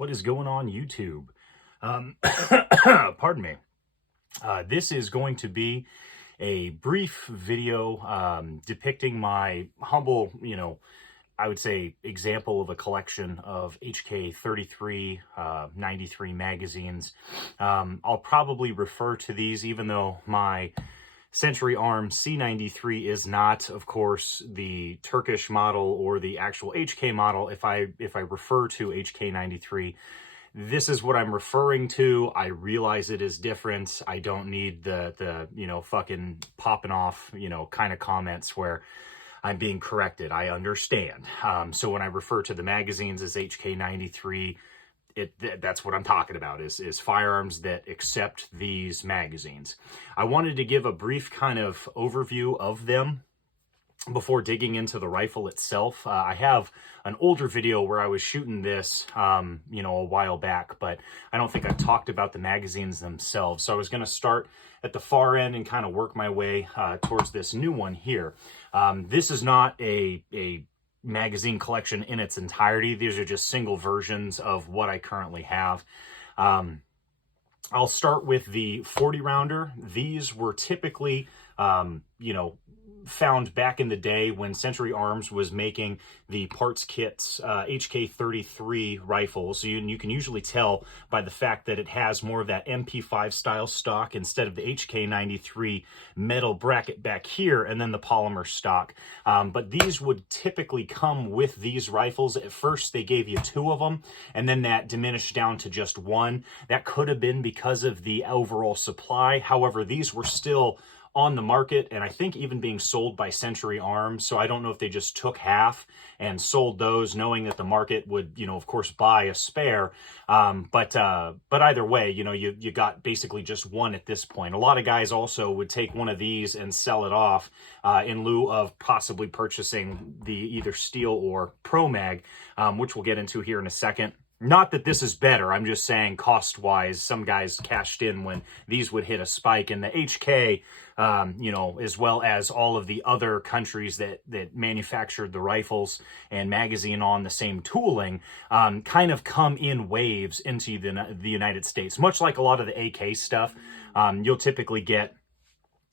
What is going on, YouTube? Pardon me. This is going to be a brief video depicting my humble, I would say example of a collection of HK33, 93 magazines. I'll probably refer to these, even though my Century Arms C93 is not, of course, the Turkish model or the actual HK model. If I refer to HK93, this is what I'm referring to. I realize it is different. I don't need the fucking popping off, kind of comments where I'm being corrected. I understand. So when I refer to the magazines as HK93, that's what I'm talking about, is firearms that accept these magazines. I wanted to give a brief kind of overview of them before digging into the rifle itself. I have an older video where I was shooting this, a while back, but I don't think I talked about the magazines themselves. So I was going to start at the far end and kind of work my way towards this new one here. This is not a magazine collection in its entirety. These are just single versions of what I currently have. I'll start with the 40 rounder. These were typically, found back in the day when Century Arms was making the parts kits, HK33 rifles. So you can usually tell by the fact that it has more of that MP5 style stock instead of the HK93 metal bracket back here and then the polymer stock. But these would typically come with these rifles. At first they gave you two of them and then that diminished down to just one. That could have been because of the overall supply. However, these were still on the market, and I think even being sold by Century Arms. So I don't know if they just took half and sold those, knowing that the market would, of course, buy a spare. But either way, you got basically just one at this point. A lot of guys also would take one of these and sell it off in lieu of possibly purchasing the either steel or promag, which we'll get into here in a second. Not that this is better, I'm just saying cost-wise, some guys cashed in when these would hit a spike. And the HK, as well as all of the other countries that manufactured the rifles and magazine on the same tooling, kind of come in waves into the United States. Much like a lot of the AK stuff, you'll typically get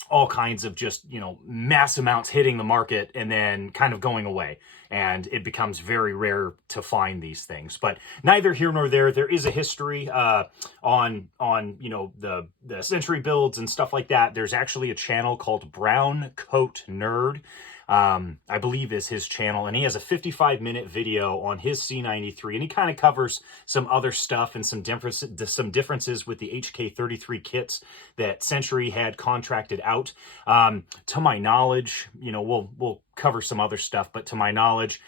all kinds of just, mass amounts hitting the market and then kind of going away. And it becomes very rare to find these things. But neither here nor there. There is a history on the Century builds and stuff like that. There's actually a channel called Brown Coat Nerd, I believe is his channel, and he has a 55-minute video on his C93, and he kind of covers some other stuff and some differences with the HK33 kits that Century had contracted out. To my knowledge, we'll cover some other stuff, but to my knowledge,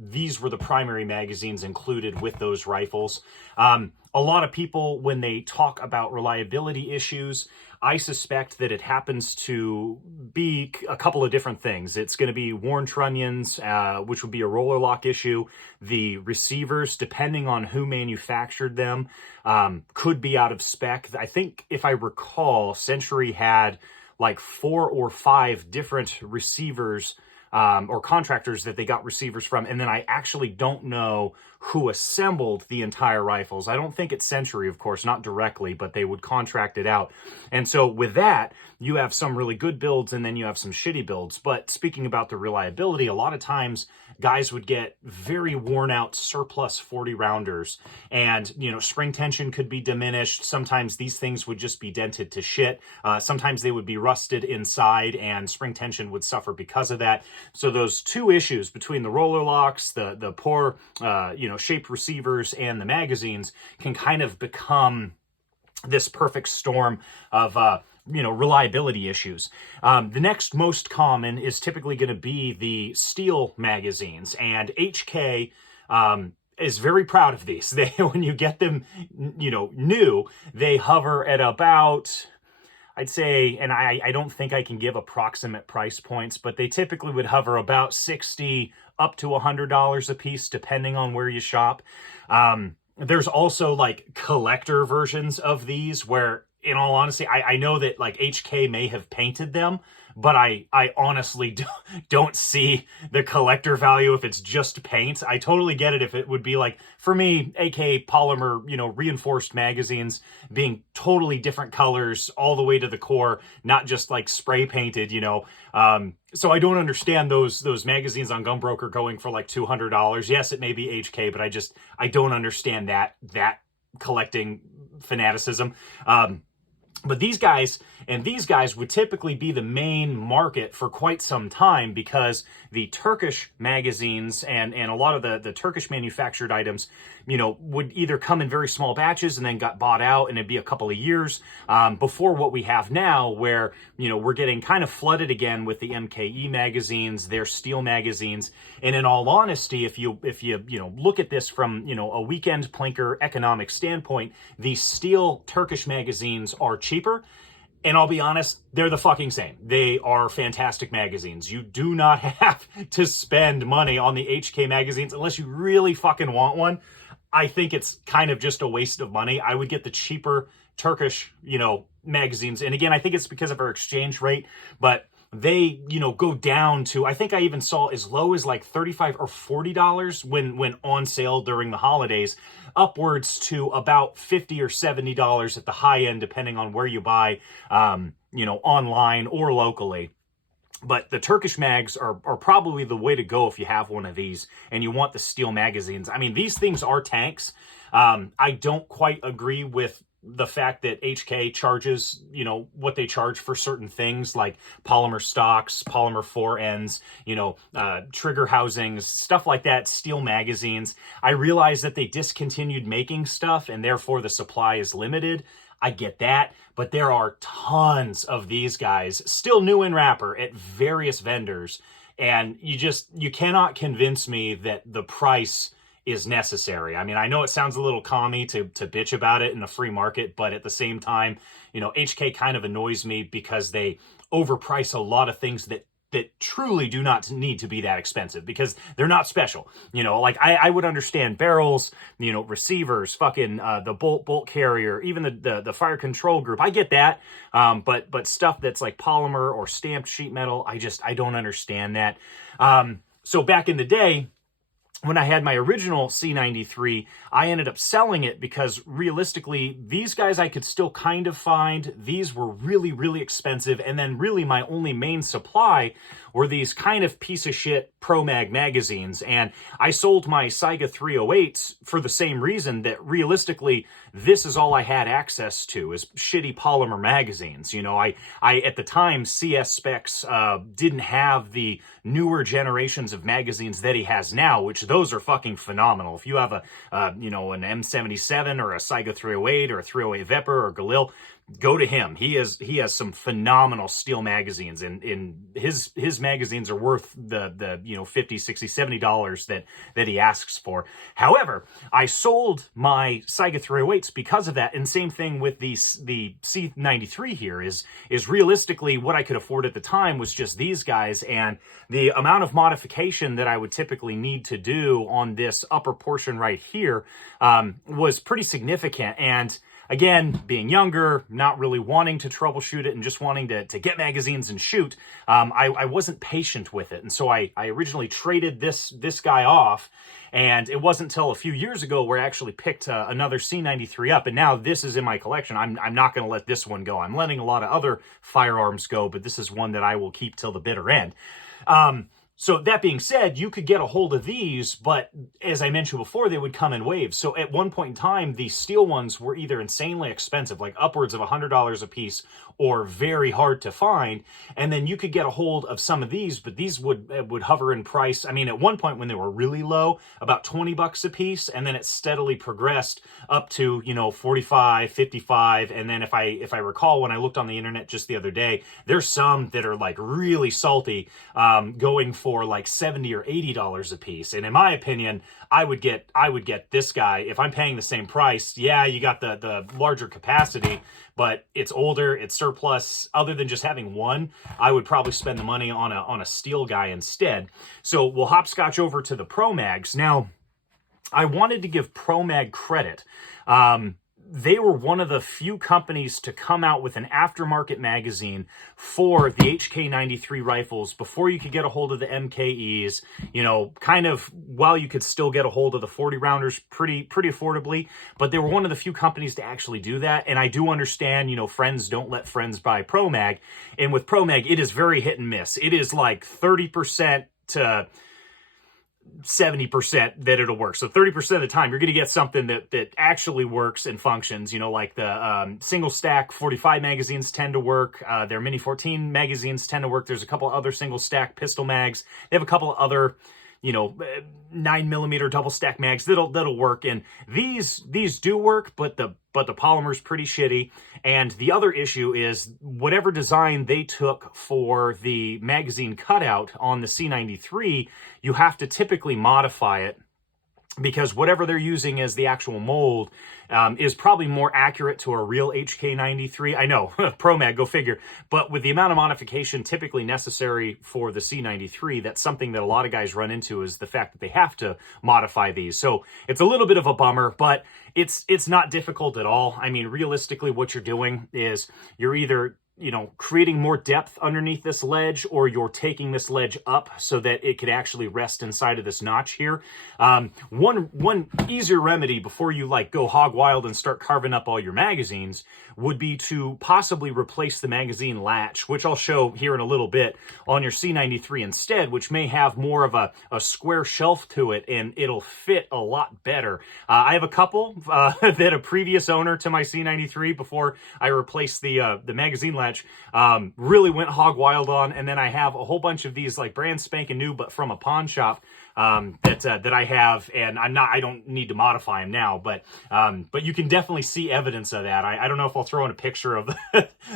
these were the primary magazines included with those rifles. A lot of people, when they talk about reliability issues, I suspect that it happens to be a couple of different things. It's going to be worn trunnions, which would be a roller lock issue. The receivers, depending on who manufactured them, could be out of spec. I think, if I recall, Century had like 4 or 5 different receivers or contractors that they got receivers from. And then I actually don't know who assembled the entire rifles. I don't think it's Century, of course, not directly, but they would contract it out. And so with that, you have some really good builds and then you have some shitty builds. But speaking about the reliability, a lot of times guys would get very worn out surplus 40 rounders and, spring tension could be diminished. Sometimes these things would just be dented to shit. Sometimes they would be rusted inside and spring tension would suffer because of that. So those two issues between the roller locks, the poor, shaped receivers and the magazines can kind of become this perfect storm of, reliability issues. The next most common is typically going to be the steel magazines, and HK, is very proud of these. When you get them, new, they hover at about, I'd say, and I don't think I can give approximate price points, but they typically would hover about $60 up to $100 a piece, depending on where you shop. There's also like collector versions of these where in all honesty, I know that like HK may have painted them, but I honestly don't see the collector value if it's just paint. I totally get it if it would be like, for me, AK polymer, you know, reinforced magazines being totally different colors all the way to the core, not just like spray painted, you know. So I don't understand those magazines on Gunbroker going for like $200. Yes, it may be HK, but I don't understand that collecting fanaticism. But these guys would typically be the main market for quite some time, because the Turkish magazines and a lot of the Turkish manufactured items, you know, would either come in very small batches and then got bought out, and it'd be a couple of years before what we have now, where, you know, we're getting kind of flooded again with the MKE magazines, their steel magazines. And in all honesty, if you look at this from, you know, a weekend plinker economic standpoint, the steel Turkish magazines are cheaper. And I'll be honest, they're the fucking same. They are fantastic magazines. You do not have to spend money on the HK magazines unless you really fucking want one. I think it's kind of just a waste of money. I would get the cheaper Turkish, you know, magazines. And again, I think it's because of our exchange rate, but they, you know, go down to, I think I even saw as low as like $35 or $40 when on sale during the holidays, upwards to about $50 or $70 at the high end, depending on where you buy, you know, online or locally. But the Turkish mags are probably the way to go if you have one of these and you want the steel magazines. I mean, these things are tanks. I don't quite agree with the fact that HK charges, you know, what they charge for certain things like polymer stocks, polymer fore ends, you know, trigger housings, stuff like that, steel magazines. I realize that they discontinued making stuff and therefore the supply is limited. I get that, but there are tons of these guys still new in wrapper at various vendors. And you cannot convince me that the price is necessary. I mean, I know it sounds a little commie to bitch about it in the free market, but at the same time, you know, HK kind of annoys me because they overprice a lot of things that truly do not need to be that expensive, because they're not special. You know, like I would understand barrels, you know, receivers, fucking the bolt carrier, even the fire control group. I get that. But stuff that's like polymer or stamped sheet metal, I don't understand that. So back in the day, when I had my original C93, I ended up selling it because realistically, these guys I could still kind of find. These were really, really expensive. And then really my only main supply were these kind of piece of shit promag magazines. And I sold my Saiga 308s for the same reason, that realistically, this is all I had access to, is shitty polymer magazines. You know, I at the time, CS Specs didn't have the newer generations of magazines that he has now, which those are fucking phenomenal. If you have you know, an M77 or a Saiga 308 or a 308 Vepr or Galil, go to him. He has some phenomenal steel magazines, and his magazines are worth the you know, $50, $60, $70 that he asks for. However, I sold my Saiga 308s because of that, and same thing with the C93 here is realistically what I could afford at the time was just these guys, and the amount of modification that I would typically need to do on this upper portion right here was pretty significant. And again, being younger, not really wanting to troubleshoot it and just wanting to get magazines and shoot, I wasn't patient with it. And so I originally traded this guy off, and it wasn't until a few years ago where I actually picked another C93 up, and now this is in my collection. I'm not going to let this one go. I'm letting a lot of other firearms go, but this is one that I will keep till the bitter end. So that being said, you could get a hold of these, but as I mentioned before, they would come in waves. So at one point in time, the steel ones were either insanely expensive, like upwards of $100 a piece, or very hard to find. And then you could get a hold of some of these, but these would hover in price. I mean, at one point when they were really low, about 20 bucks a piece, and then it steadily progressed up to, you know, 45, 55. And then if I recall, when I looked on the internet just the other day, there's some that are like really salty, going for like $70 or $80 a piece. And in my opinion, I would get this guy if I'm paying the same price. Yeah, you got the larger capacity, but it's older, it's surplus. Other than just having one, I would probably spend the money on a steel guy instead. So we'll hopscotch over to the Promags. Now, I wanted to give Promag credit. they were one of the few companies to come out with an aftermarket magazine for the HK93 rifles before you could get a hold of the MKEs, you know, kind of while you could still get a hold of the 40 rounders pretty affordably. But they were one of the few companies to actually do that. And I do understand, you know, friends don't let friends buy Promag. And with Promag, it is very hit and miss. It is like 30% to 70% that it'll work. So 30% of the time, you're going to get something that actually works and functions. You know, like the single stack 45 magazines tend to work. Their Mini 14 magazines tend to work. There's a couple other single stack pistol mags. They have a couple other, you know, 9mm double stack mags that'll work. And these do work, but the polymer's pretty shitty. And the other issue is whatever design they took for the magazine cutout on the C93, you have to typically modify it, because whatever they're using as the actual mold is probably more accurate to a real HK93. I know, Promag, go figure. But with the amount of modification typically necessary for the C93, that's something that a lot of guys run into, is the fact that they have to modify these. So it's a little bit of a bummer, but it's not difficult at all. I mean, realistically, what you're doing is you're either, you know, creating more depth underneath this ledge, or you're taking this ledge up so that it could actually rest inside of this notch here. One easier remedy before you like go hog wild and start carving up all your magazines would be to possibly replace the magazine latch, which I'll show here in a little bit, on your C93 instead, which may have more of a square shelf to it, and it'll fit a lot better. I have a couple that a previous owner to my C93, before I replaced the magazine latch, really went hog wild on, and then I have a whole bunch of these like brand spanking new, but from a pawn shop that I have, and I don't need to modify them now, but you can definitely see evidence of that. I don't know if I'll throw in a picture of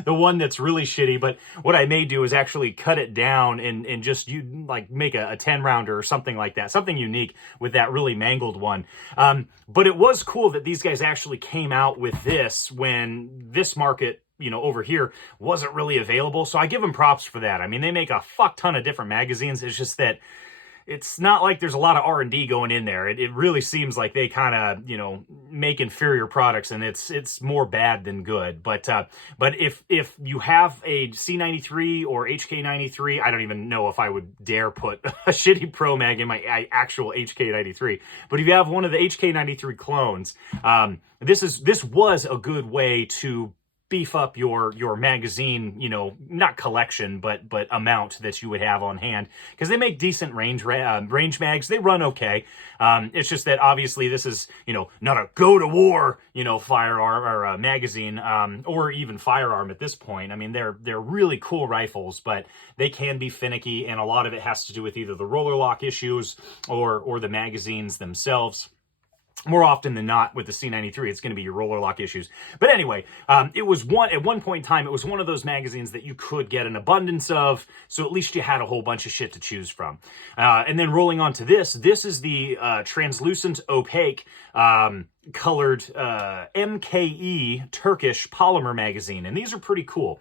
the one that's really shitty, but what I may do is actually cut it down and just like make a 10 rounder or something like that, something unique with that really mangled one. But it was cool that these guys actually came out with this when this market, you know, over here wasn't really available. So I give them props for that. I mean, they make a fuck ton of different magazines. It's just that it's not like there's a lot of R&D going in there. It really seems like they kind of, you know, make inferior products, and it's more bad than good. But if you have a C93 or HK93, I don't even know if I would dare put a shitty Promag in my actual HK93. But if you have one of the HK93 clones, this was a good way to beef up your magazine, you know, not collection, but amount that you would have on hand, because they make decent range mags. They run okay. It's just that obviously this is, you know, not a go to war, you know, firearm or magazine, or even firearm at this point. I mean, they're really cool rifles, but they can be finicky, and a lot of it has to do with either the roller lock issues or the magazines themselves. More often than not, with the C93, it's going to be your roller lock issues. But anyway, it was at one point in time, it was one of those magazines that you could get an abundance of, so at least you had a whole bunch of shit to choose from. And then rolling on to this is the translucent opaque colored MKE Turkish polymer magazine, and these are pretty cool.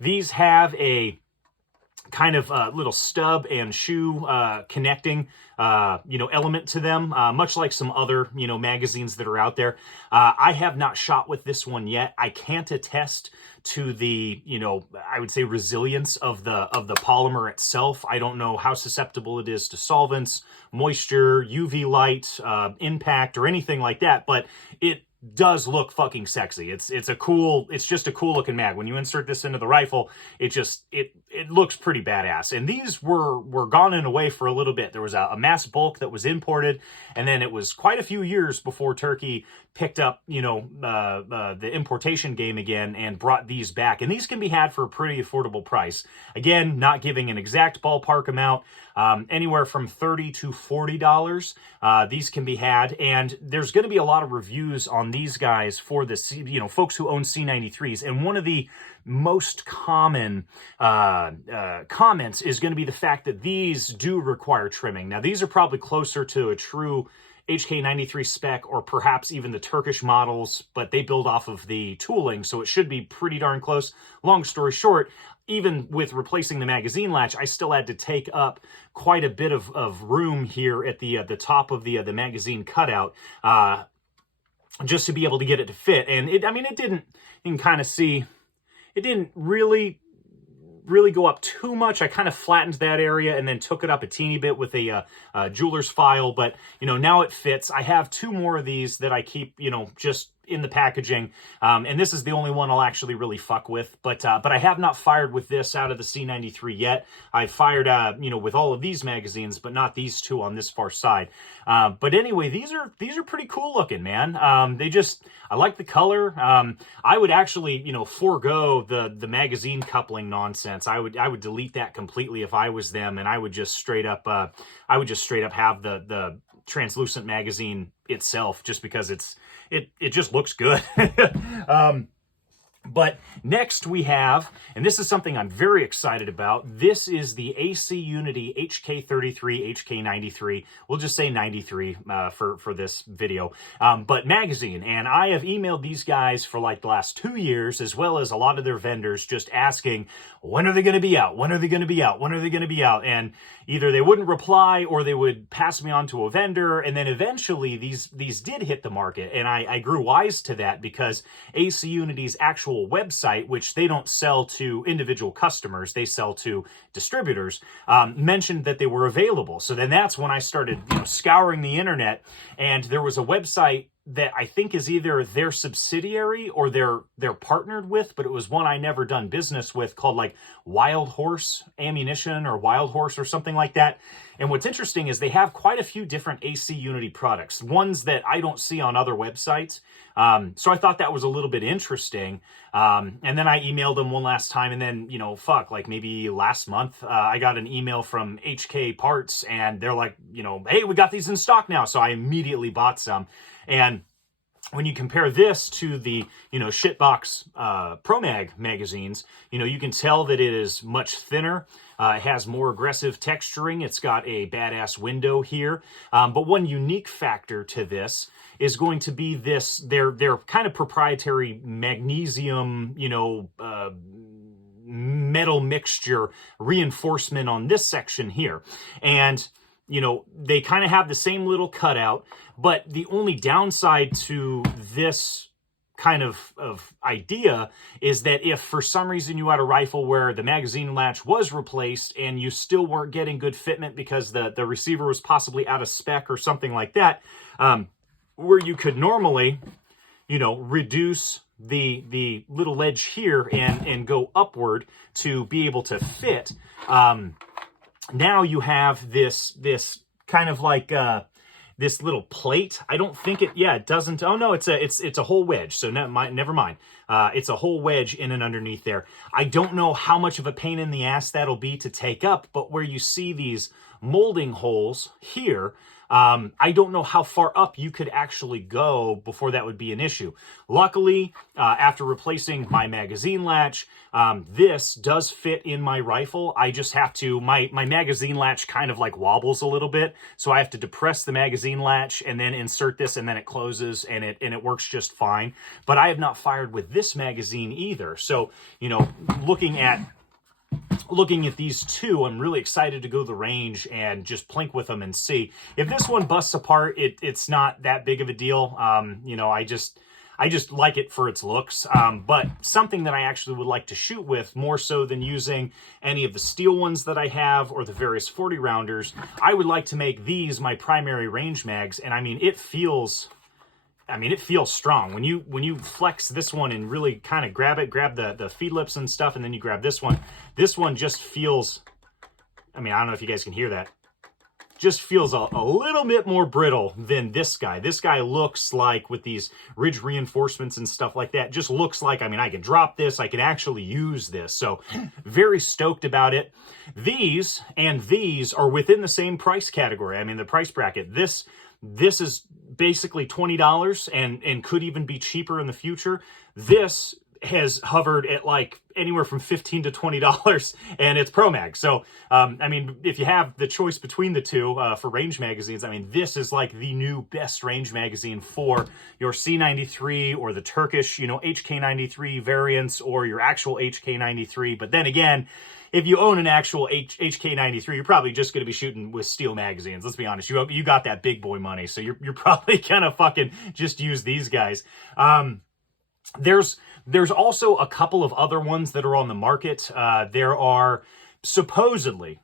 These have a kind of little stub and shoe connecting you know, element to them, much like some other, you know, magazines that are out there. I have not shot with this one yet. I can't attest to the, you know, I would say resilience of the polymer itself. I don't know how susceptible it is to solvents, moisture, UV light, impact, or anything like that, but it does look fucking sexy. It's just a cool looking mag. When you insert this into the rifle, it looks pretty badass. And these were gone and away for a little bit. There was a mass bulk that was imported, and then it was quite a few years before Turkey picked up, you know, the importation game again and brought these back. And these can be had for a pretty affordable price. Again, not giving an exact ballpark amount, anywhere from $30 to $40. These can be had, and there's going to be a lot of reviews on these guys for the, you know, folks who own C93s. And one of the most common comments is going to be the fact that these do require trimming. Now, these are probably closer to a true HK93 spec, or perhaps even the Turkish models, but they build off of the tooling, so it should be pretty darn close. Long story short, even with replacing the magazine latch, I still had to take up quite a bit of room here at the top of the magazine cutout. just to be able to get it to fit. And it, I mean, it didn't, you can kind of see, it didn't really go up too much. I kind of flattened that area and then took it up a teeny bit with a jeweler's file. But, you know, now it fits. I have 2 more of these that I keep, you know, just in the packaging. And this is the only one I'll actually really fuck with. But I have not fired with this out of the C93 yet. I fired, you know, with all of these magazines, but not these 2 on this far side. But anyway, these are pretty cool looking, man. I like the color. I would actually, you know, forego the magazine coupling nonsense. I would delete that completely if I was them, and I would just straight up have the translucent magazine itself, just because it just looks good. But next we have, and this is something I'm very excited about, this is the AC UNITY HK33, HK93. We'll just say 93 for this video, but magazine. And I have emailed these guys for like the last 2 years, as well as a lot of their vendors, just asking, when are they going to be out? When are they going to be out? When are they going to be out? And either they wouldn't reply or they would pass me on to a vendor. And then eventually these did hit the market. And I grew wise to that, because AC Unity's actual website, which they don't sell to individual customers, they sell to distributors, mentioned that they were available. So then that's when I started, you know, scouring the internet, and there was a website that I think is either their subsidiary or they're partnered with, but it was one I never done business with, called like Wild Horse Ammunition or Wild Horse or something like that. And what's interesting is they have quite a few different AC Unity products, ones that I don't see on other websites. So I thought that was a little bit interesting. And then I emailed them one last time, and then, you know, like maybe last month, I got an email from HK Parts, and they're like, you know, hey, we got these in stock now. So I immediately bought some. And when you compare this to the, you know, shitbox promag magazines, you know, you can tell that it is much thinner. It has more aggressive texturing. It's got a badass window here. But one unique factor to this is going to be this, their kind of proprietary magnesium, you know, metal mixture reinforcement on this section here. And, you know, they kind of have the same little cutout, but the only downside to this kind of idea is that if for some reason you had a rifle where the magazine latch was replaced and you still weren't getting good fitment because the receiver was possibly out of spec or something like that, where you could normally, you know, reduce the little ledge here and go upward to be able to fit, now you have this kind of like this little plate. I don't think it doesn't. Oh no, it's a whole wedge. So never mind. It's a whole wedge in and underneath there. I don't know how much of a pain in the ass that'll be to take up, but where you see these molding holes here, I don't know how far up you could actually go before that would be an issue. Luckily, after replacing my magazine latch, this does fit in my rifle. I just have to, my magazine latch kind of like wobbles a little bit, so I have to depress the magazine latch and then insert this, and then it closes, and it works just fine. But I have not fired with this magazine either. So, you know, looking at these 2, I'm really excited to go to the range and just plink with them and see. If this one busts apart, it's not that big of a deal. You know, I just like it for its looks. But something that I actually would like to shoot with, more so than using any of the steel ones that I have or the various 40 rounders, I would like to make these my primary range mags. And I mean, it feels strong. When you flex this one and really kind of grab the feed lips and stuff, and then you grab this one just feels, I mean, I don't know if you guys can hear that, just feels a little bit more brittle than this guy. This guy looks like, with these ridge reinforcements and stuff like that, just looks like, I mean, I can drop this, I can actually use this. So very stoked about it. These and these are within the same price category. I mean, the price bracket, this is basically $20 and could even be cheaper in the future. This has hovered at like anywhere from $15 to $20, and it's promag. So, I mean, if you have the choice between the 2 for range magazines, I mean, this is like the new best range magazine for your C93 or the Turkish, you know, HK93 variants, or your actual HK93. But then again, if you own an actual HK93, you're probably just going to be shooting with steel magazines. Let's be honest. You got that big boy money, so you're probably gonna fucking just use these guys. There's also a couple of other ones that are on the market. There are supposedly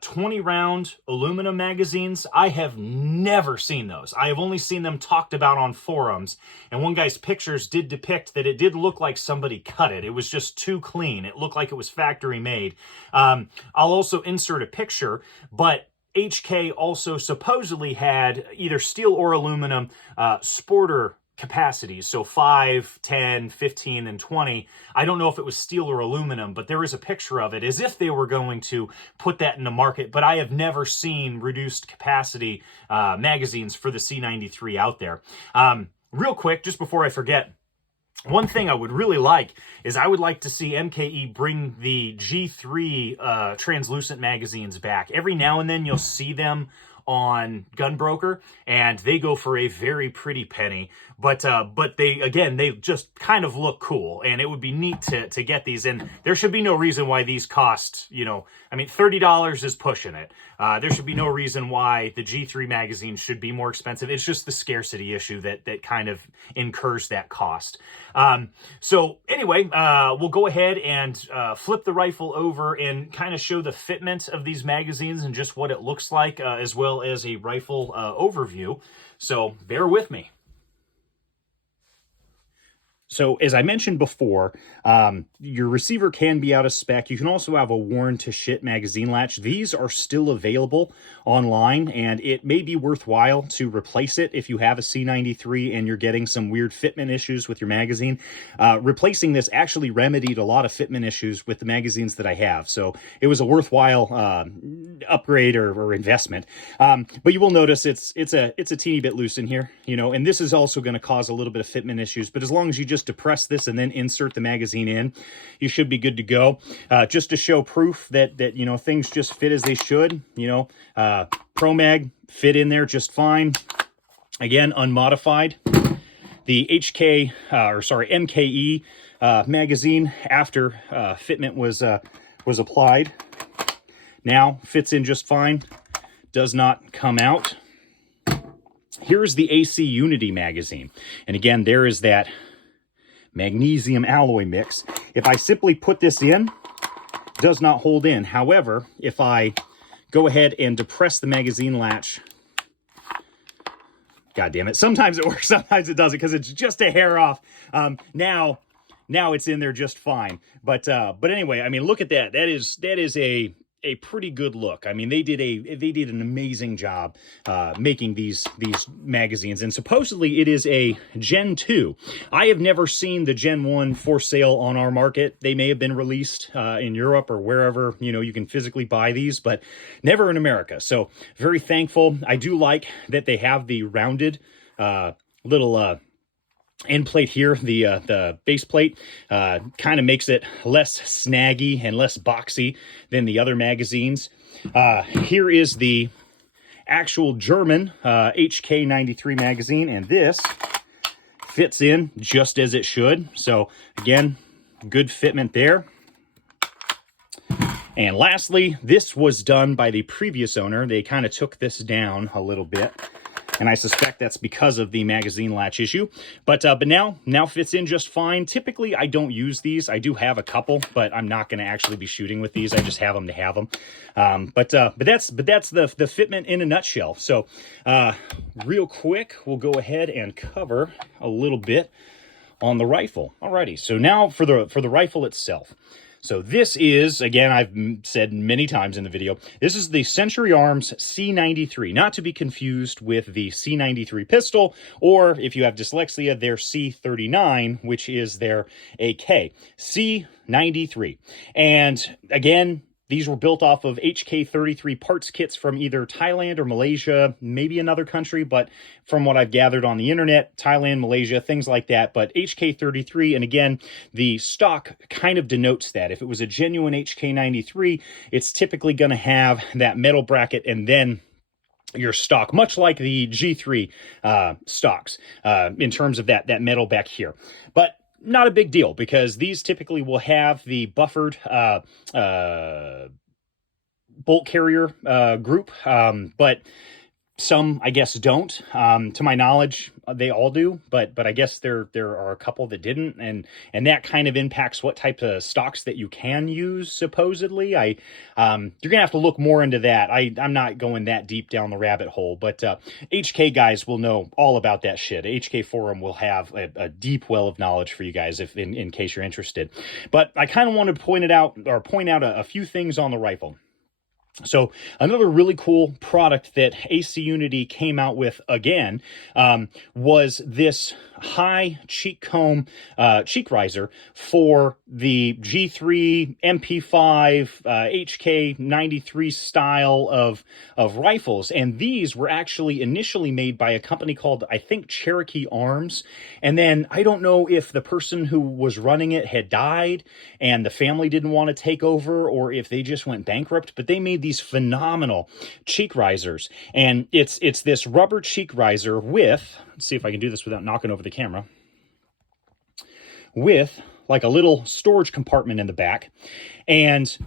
20 round aluminum magazines. I have never seen those. I have only seen them talked about on forums, and one guy's pictures did depict that it did look like somebody cut it. It was just too clean. It looked like it was factory made. I'll also insert a picture, but HK also supposedly had either steel or aluminum sporter capacities, so 5, 10, 15, and 20. I don't know if it was steel or aluminum, but there is a picture of it as if they were going to put that in the market, but I have never seen reduced capacity magazines for the C93 out there. Real quick, just before I forget, one thing I would really like is I would like to see MKE bring the G3 translucent magazines back. Every now and then you'll see them on Gunbroker, and they go for a very pretty penny, but they just kind of look cool, and it would be neat to get these. And there should be no reason why these cost, I mean, $30 is pushing it. There should be no reason why the G3 magazine should be more expensive. It's just the scarcity issue that kind of incurs that cost. So anyway, we'll go ahead and flip the rifle over and kind of show the fitment of these magazines and just what it looks like, as well as a rifle overview. So bear with me. So as I mentioned before, your receiver can be out of spec. You can also have a worn to shit magazine latch. These are still available online, and it may be worthwhile to replace it if you have a C93 and you're getting some weird fitment issues with your magazine. Replacing this actually remedied a lot of fitment issues with the magazines that I have, so it was a worthwhile upgrade or investment. But you will notice it's a teeny bit loose in here, and this is also going to cause a little bit of fitment issues, but as long as you just depress this and then insert the magazine in, you should be good to go. Just to show proof that things just fit as they should. Promag fit in there just fine. Again, unmodified. The MKE magazine after fitment was applied now fits in just fine. Does not come out. Here's the AC Unity magazine, and again, there is that magnesium alloy mix. If I simply put this in, it does not hold in. However, if I go ahead and depress the magazine latch, god damn it, sometimes it works, sometimes it doesn't, because it's just a hair off. Now it's in there just fine. But anyway, I mean, look at that. That is a pretty good look. I mean, they did an amazing job making these magazines, and supposedly it is a Gen 2. I have never seen the Gen 1 for sale on our market. They may have been released in Europe or wherever you can physically buy these, but never in America. So very thankful. I do like that they have the rounded little end plate here. The base plate kind of makes it less snaggy and less boxy than the other magazines. Here is the actual German HK93 magazine, and this fits in just as it should. So again, good fitment there. And lastly, this was done by the previous owner. They kind of took this down a little bit, and I suspect that's because of the magazine latch issue. But now fits in just fine. Typically, I don't use these. I do have a couple, but I'm not going to actually be shooting with these. I just have them to have them. But that's the fitment in a nutshell. So real quick, we'll go ahead and cover a little bit on the rifle. Alrighty, so now for the rifle itself. So this is, again, I've said many times in the video, this is the Century Arms C93, not to be confused with the C93 pistol, or if you have dyslexia, their C39, which is their AK. C93. And again, these were built off of HK33 parts kits from either Thailand or Malaysia, maybe another country, but from what I've gathered on the internet, Thailand, Malaysia, things like that. But HK33, and again, the stock kind of denotes that. If it was a genuine HK93, it's typically going to have that metal bracket and then your stock, much like the G3 stocks, in terms of that metal back here. But not a big deal because these typically will have the buffered bolt carrier group, but some, I guess, don't. To my knowledge, they all do, but I guess there are a couple that didn't, and that kind of impacts what type of stocks that you can use. Supposedly, you're gonna have to look more into that. I'm not going that deep down the rabbit hole, but HK guys will know all about that shit. HK Forum will have a deep well of knowledge for you guys if in case you're interested. But I kind of want to point out a few things on the rifle. So another really cool product that AC Unity came out with again was this high cheek comb cheek riser for the G3 MP5 HK93 style of rifles. And these were actually initially made by a company called, I think, Century Arms. And then I don't know if the person who was running it had died and the family didn't want to take over, or if they just went bankrupt, but they made these phenomenal cheek risers. And it's this rubber cheek riser with, let's see if I can do this without knocking over the camera, with like a little storage compartment in the back. And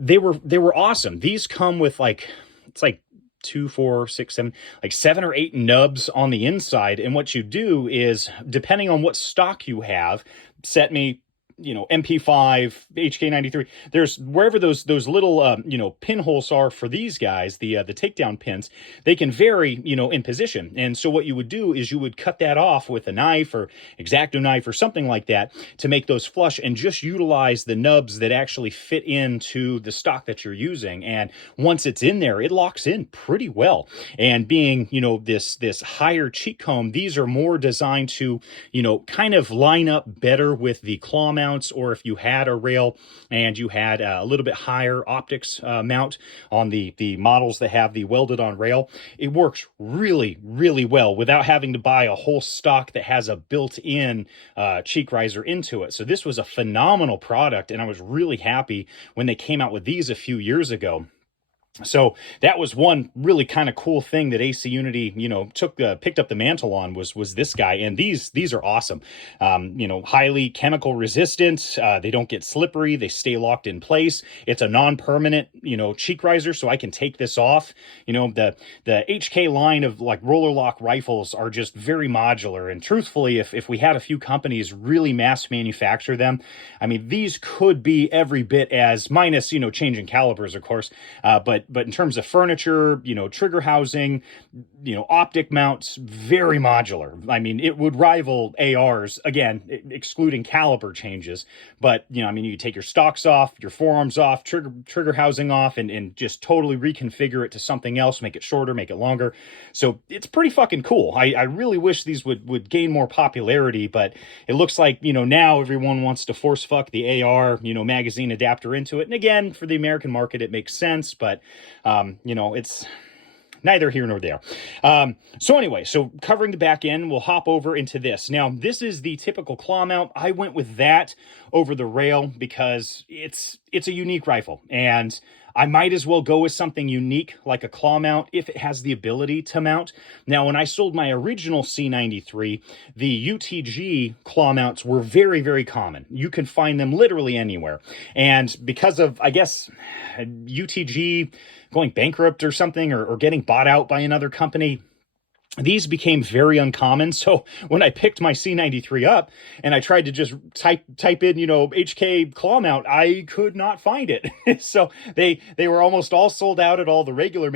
they were awesome. These come with like, it's like 2, 4, 6, 7, like 7 or 8 nubs on the inside. And what you do is, depending on what stock you have, set me, MP5, HK93, there's wherever those little, pinholes are for these guys, the takedown pins, they can vary, in position. And so what you would do is you would cut that off with a knife or X-Acto knife or something like that to make those flush, and just utilize the nubs that actually fit into the stock that you're using. And once it's in there, it locks in pretty well. And being, this higher cheek comb, these are more designed to, kind of line up better with the claw mount, or if you had a rail and you had a little bit higher optics mount on the models that have the welded on rail, it works really, really well without having to buy a whole stock that has a built-in cheek riser into it. So this was a phenomenal product, and I was really happy when they came out with these a few years ago. So that was one really kind of cool thing that AC Unity, picked up the mantle on, was this guy. And these are awesome. Highly chemical resistant. They don't get slippery. They stay locked in place. It's a non-permanent, cheek riser, so I can take this off. The HK line of like roller lock rifles are just very modular. And truthfully, if we had a few companies really mass manufacture them, I mean, these could be every bit as, minus, changing calibers, of course, but in terms of furniture, trigger housing, optic mounts, very modular. I mean, it would rival ARs, again, excluding caliber changes. But, you take your stocks off, your forearms off, trigger housing off, and just totally reconfigure it to something else, make it shorter, make it longer. So it's pretty fucking cool. I really wish these would gain more popularity, but it looks like, now everyone wants to force fuck the AR, magazine adapter into it. And again, for the American market, it makes sense, but it's neither here nor there. So anyway, covering the back end, we'll hop over into this. Now, this is the typical claw mount. I went with that over the rail because it's a unique rifle, and I might as well go with something unique like a claw mount if it has the ability to mount. Now, when I sold my original C93, the UTG claw mounts were very, very common. You can find them literally anywhere. And because of, I guess, UTG going bankrupt or something, or getting bought out by another company, these became very uncommon. So when I picked my C93 up and I tried to just type in, HK claw mount, I could not find it. So they were almost all sold out at all the regular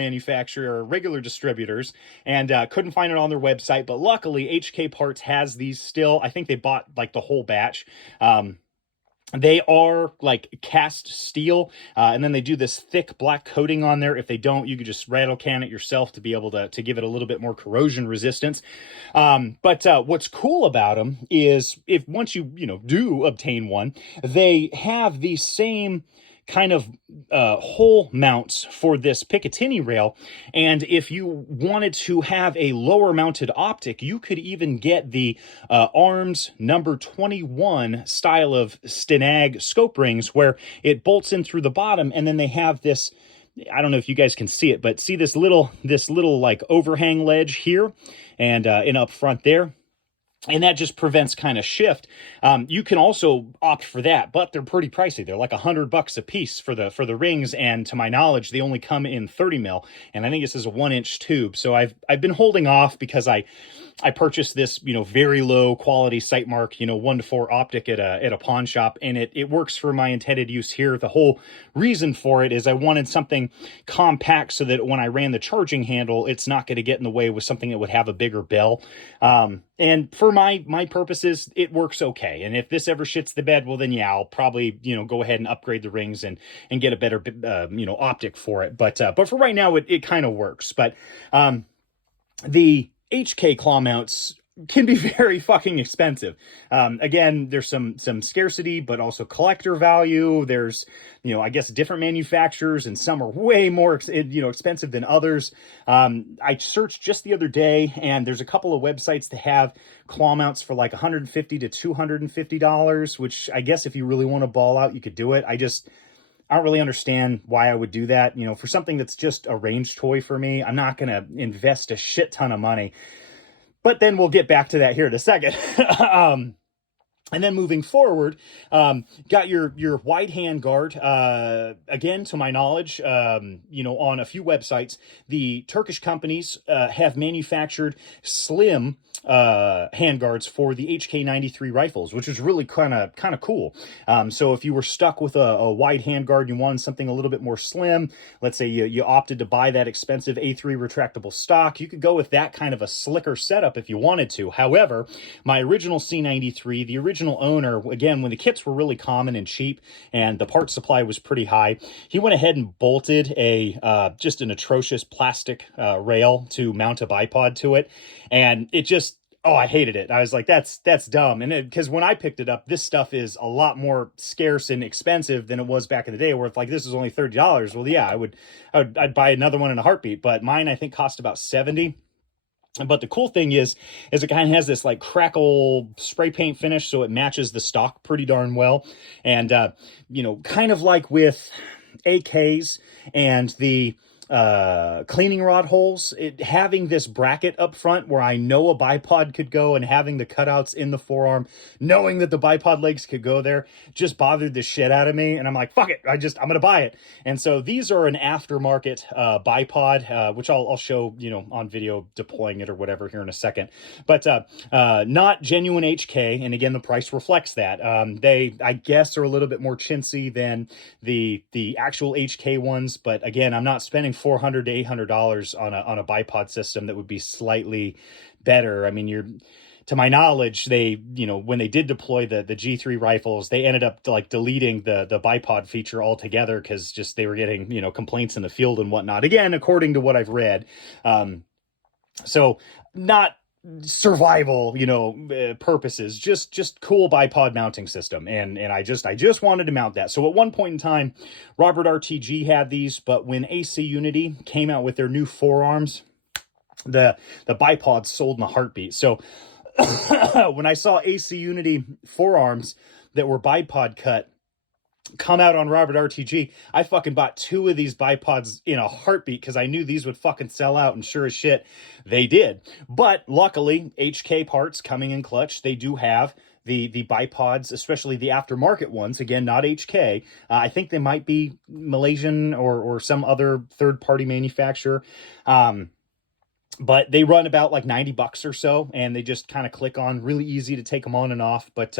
distributors, and couldn't find it on their website. But luckily, HK Parts has these still. I think they bought like the whole batch. They are like cast steel, and then they do this thick black coating on there. If they don't, you could just rattle can it yourself to be able to give it a little bit more corrosion resistance. But what's cool about them is if once you do obtain one, they have the same kind of hole mounts for this Picatinny rail. And if you wanted to have a lower mounted optic, you could even get the Arms number 21 style of Stenag scope rings, where it bolts in through the bottom, and then they have this, I don't know if you guys can see it, but see this little like overhang ledge here and up front there. and that just prevents kind of shift. You can also opt for that, but they're pretty pricey. They're like $100 a piece for the rings, and to my knowledge, they only come in 30 mil, and I think this is a 1-inch tube. So I've been holding off because I purchased this, very low quality Sightmark, 1:4 optic at a pawn shop, and it works for my intended use here. The whole reason for it is I wanted something compact so that when I ran the charging handle, it's not going to get in the way with something that would have a bigger bell. And for my purposes, it works okay. And if this ever shits the bed, well then yeah, I'll probably, go ahead and upgrade the rings and get a better, optic for it. But for right now, it kind of works. But the HK claw mounts can be very fucking expensive. Again, there's some scarcity, but also collector value. There's, I guess different manufacturers, and some are way more, expensive than others. I searched just the other day, and there's a couple of websites that have claw mounts for like $150 to $250, which I guess if you really want to ball out, you could do it. I don't really understand why I would do that. For something that's just a range toy for me, I'm not going to invest a shit ton of money. But then we'll get back to that here in a second. And then moving forward, got your wide hand guard. Again, to my knowledge, on a few websites, the Turkish companies have manufactured slim handguards for the HK93 rifles, which is really kind of cool. So if you were stuck with a wide handguard and you wanted something a little bit more slim, let's say you opted to buy that expensive A3 retractable stock, you could go with that kind of a slicker setup if you wanted to. However, my original C93, the original owner, again, when the kits were really common and cheap and the part supply was pretty high, he went ahead and bolted just an atrocious plastic rail to mount a bipod to it, and it just, oh, I hated it. I was like, that's dumb. And because when I picked it up, this stuff is a lot more scarce and expensive than it was back in the day, where if like this is only $30. Well, yeah, I'd buy another one in a heartbeat. But mine, I think, cost about $70. But the cool thing is it kind of has this like crackle spray paint finish, so it matches the stock pretty darn well. And kind of like with AKs and the cleaning rod holes, having this bracket up front where I know a bipod could go, and having the cutouts in the forearm, knowing that the bipod legs could go there, just bothered the shit out of me. And I'm like, fuck it, I'm gonna buy it. And so these are an aftermarket bipod, which I'll show on video deploying it or whatever here in a second. But not genuine HK, and again, the price reflects that. They, I guess, are a little bit more chintzy than the actual HK ones, but again, I'm not spending $400 to $800 on a bipod system that would be slightly better. I mean, to my knowledge, they, when they did deploy the G3 rifles, they ended up like deleting the bipod feature altogether because just they were getting, complaints in the field and whatnot. Again, according to what I've read. So not survival, purposes, just cool bipod mounting system. And I just wanted to mount that. So at one point in time, Robert RTG had these, but when AC Unity came out with their new forearms, the bipods sold in a heartbeat. So when I saw AC Unity forearms that were bipod cut come out on Robert RTG, I fucking bought 2 of these bipods in a heartbeat because I knew these would fucking sell out, and sure as shit, they did. But luckily, HK parts coming in clutch, they do have the bipods, especially the aftermarket ones, again, not HK. I think they might be Malaysian or some other third-party manufacturer. But they run about like $90 or so, and they just kind of click on, really easy to take them on and off. But,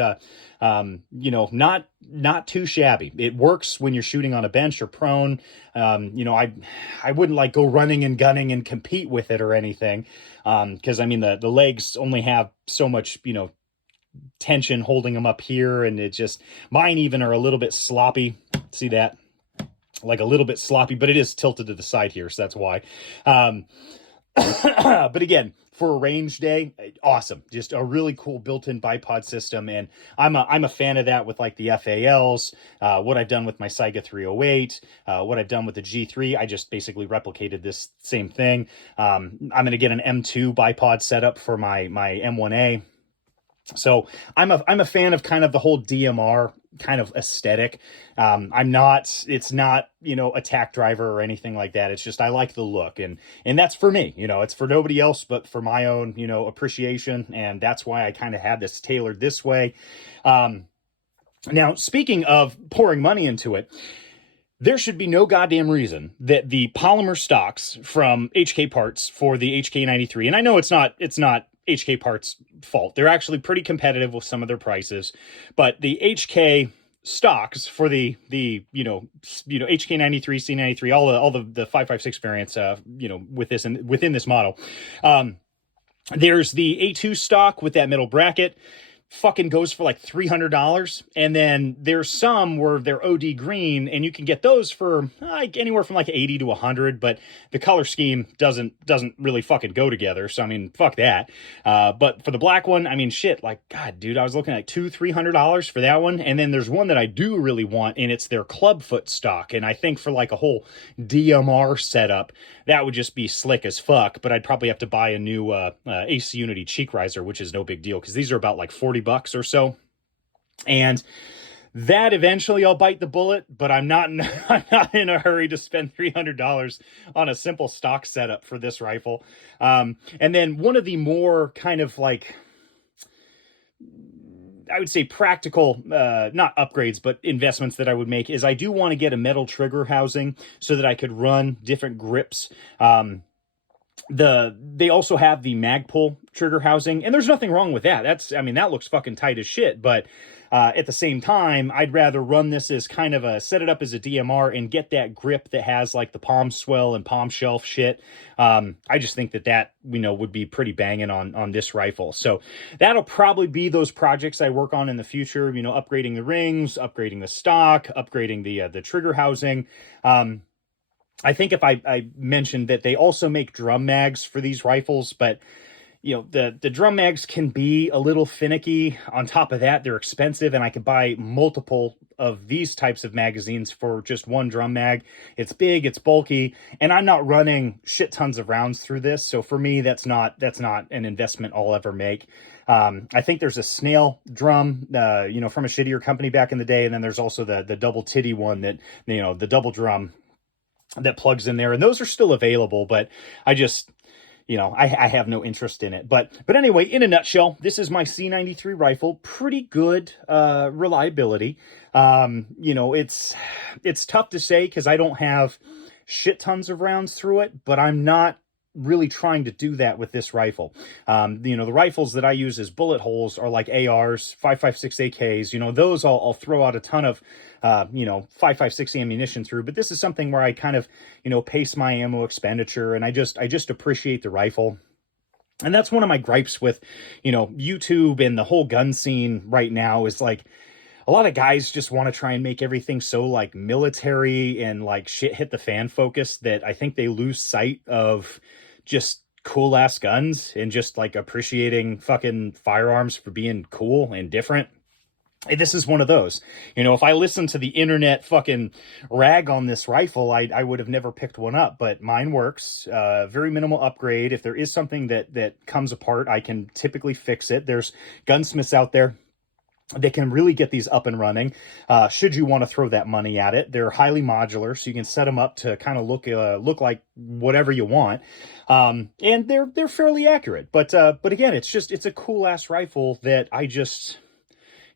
not too shabby. It works when you're shooting on a bench or prone. I wouldn't like go running and gunning and compete with it or anything. Cause I mean, the legs only have so much, tension holding them up here. And mine even are a little bit sloppy. See that? Like a little bit sloppy, but it is tilted to the side here. So that's why. But again, for a range day, awesome. Just a really cool built-in bipod system. And I'm a fan of that with like the FALs, what I've done with my Saiga 308, what I've done with the G3. I just basically replicated this same thing. I'm going to get an M2 bipod setup for my M1A. So I'm a fan of kind of the whole DMR kind of aesthetic. It's not, you know, a tack driver or anything like that. It's just, I like the look, and that's for me, you know, it's for nobody else, but for my own, you know, appreciation. And that's why I kind of had this tailored this way. Now, speaking of pouring money into it, there should be no goddamn reason that the polymer stocks from HK Parts for the HK93, and I know it's not HK Parts' fault. They're actually pretty competitive with some of their prices, but the HK stocks for the HK93, C93, all the 556 variants, you know, with this and within this model, there's the A2 stock with that middle bracket. Fucking goes for like $300, and then there's some where they're OD green, and you can get those for like anywhere from like 80 to 100, but the color scheme doesn't really fucking go together. So I mean, fuck that. But for the black one, I mean, shit, like, God, dude, I was looking at $200-300 for that one. And then there's one that I do really want, and it's their clubfoot stock, and I think for like a whole DMR setup, that would just be slick as fuck. But I'd probably have to buy a new AC Unity cheek riser, which is no big deal because these are about like $40 or so. And that eventually I'll bite the bullet, but I'm not in a hurry to spend $300 on a simple stock setup for this rifle. And then one of the more kind of like, I would say practical, not upgrades, but investments that I would make is I do want to get a metal trigger housing so that I could run different grips. They also have the Magpul trigger housing, and there's nothing wrong with that. That looks fucking tight as shit, but at the same time, I'd rather run this as kind of set it up as a DMR and get that grip that has like the palm swell and palm shelf shit. I just think that you know, would be pretty banging on this rifle. So that'll probably be those projects I work on in the future, you know, upgrading the rings, upgrading the stock, upgrading the trigger housing. I think if I mentioned that they also make drum mags for these rifles, but you know, the drum mags can be a little finicky. On top of that, they're expensive, and I could buy multiple of these types of magazines for just one drum mag. It's big, it's bulky, and I'm not running shit tons of rounds through this. So for me, that's not an investment I'll ever make. I think there's a snail drum, you know, from a shittier company back in the day, and then there's also the double titty one that, you know, the double drum that plugs in there, and those are still available, but I just, you know, I have no interest in it. But anyway, in a nutshell, this is my C93 rifle. Pretty good reliability. You know, it's tough to say because I don't have shit tons of rounds through it, but I'm not really trying to do that with this rifle. You know, the rifles that I use as bullet holes are like ARs, 5.56 AKs, you know, those I'll throw out a ton of, you know, 5.56 ammunition through, but this is something where I kind of, you know, pace my ammo expenditure, and I just appreciate the rifle. And that's one of my gripes with, you know, YouTube and the whole gun scene right now is like, a lot of guys just want to try and make everything so like military and like shit hit the fan focus that I think they lose sight of just cool ass guns and just like appreciating fucking firearms for being cool and different. This is one of those. You know, if I listened to the internet fucking rag on this rifle, I would have never picked one up, but mine works. Very minimal upgrade. If there is something that comes apart, I can typically fix it. There's gunsmiths out there they can really get these up and running, should you want to throw that money at it. They're highly modular, so you can set them up to kind of look like whatever you want, and they're fairly accurate. But again, it's a cool ass rifle that I just,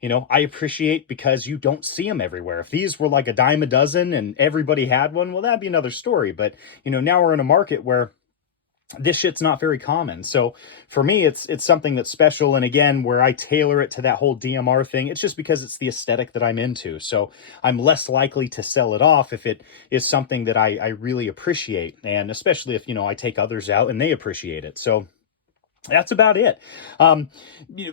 you know, I appreciate because you don't see them everywhere. If these were like a dime a dozen and everybody had one, well, that'd be another story. But you know, now we're in a market where this shit's not very common. So for me, it's something that's special. And again, where I tailor it to that whole DMR thing, it's just because it's the aesthetic that I'm into. So I'm less likely to sell it off if it is something that I really appreciate. And especially if, you know, I take others out and they appreciate it. So that's about it.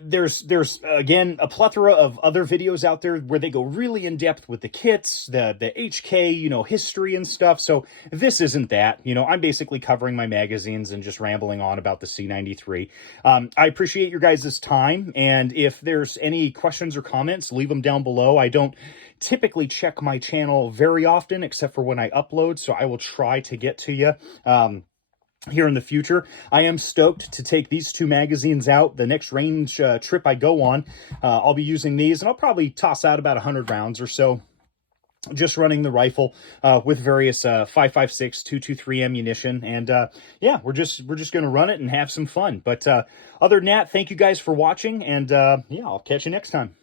There's again a plethora of other videos out there where they go really in depth with the kits, the HK, you know, history and stuff. So this isn't that. You know, I'm basically covering my magazines and just rambling on about the C93. I appreciate your guys' time, and if there's any questions or comments, leave them down below. I don't typically check my channel very often, except for when I upload, so I will try to get to you. here in the future. I am stoked to take these 2 magazines out. The next range trip I go on, I'll be using these, and I'll probably toss out about 100 rounds or so, just running the rifle with various 5.56, 223 ammunition. And yeah, we're just going to run it and have some fun. But other than that, thank you guys for watching, and yeah, I'll catch you next time.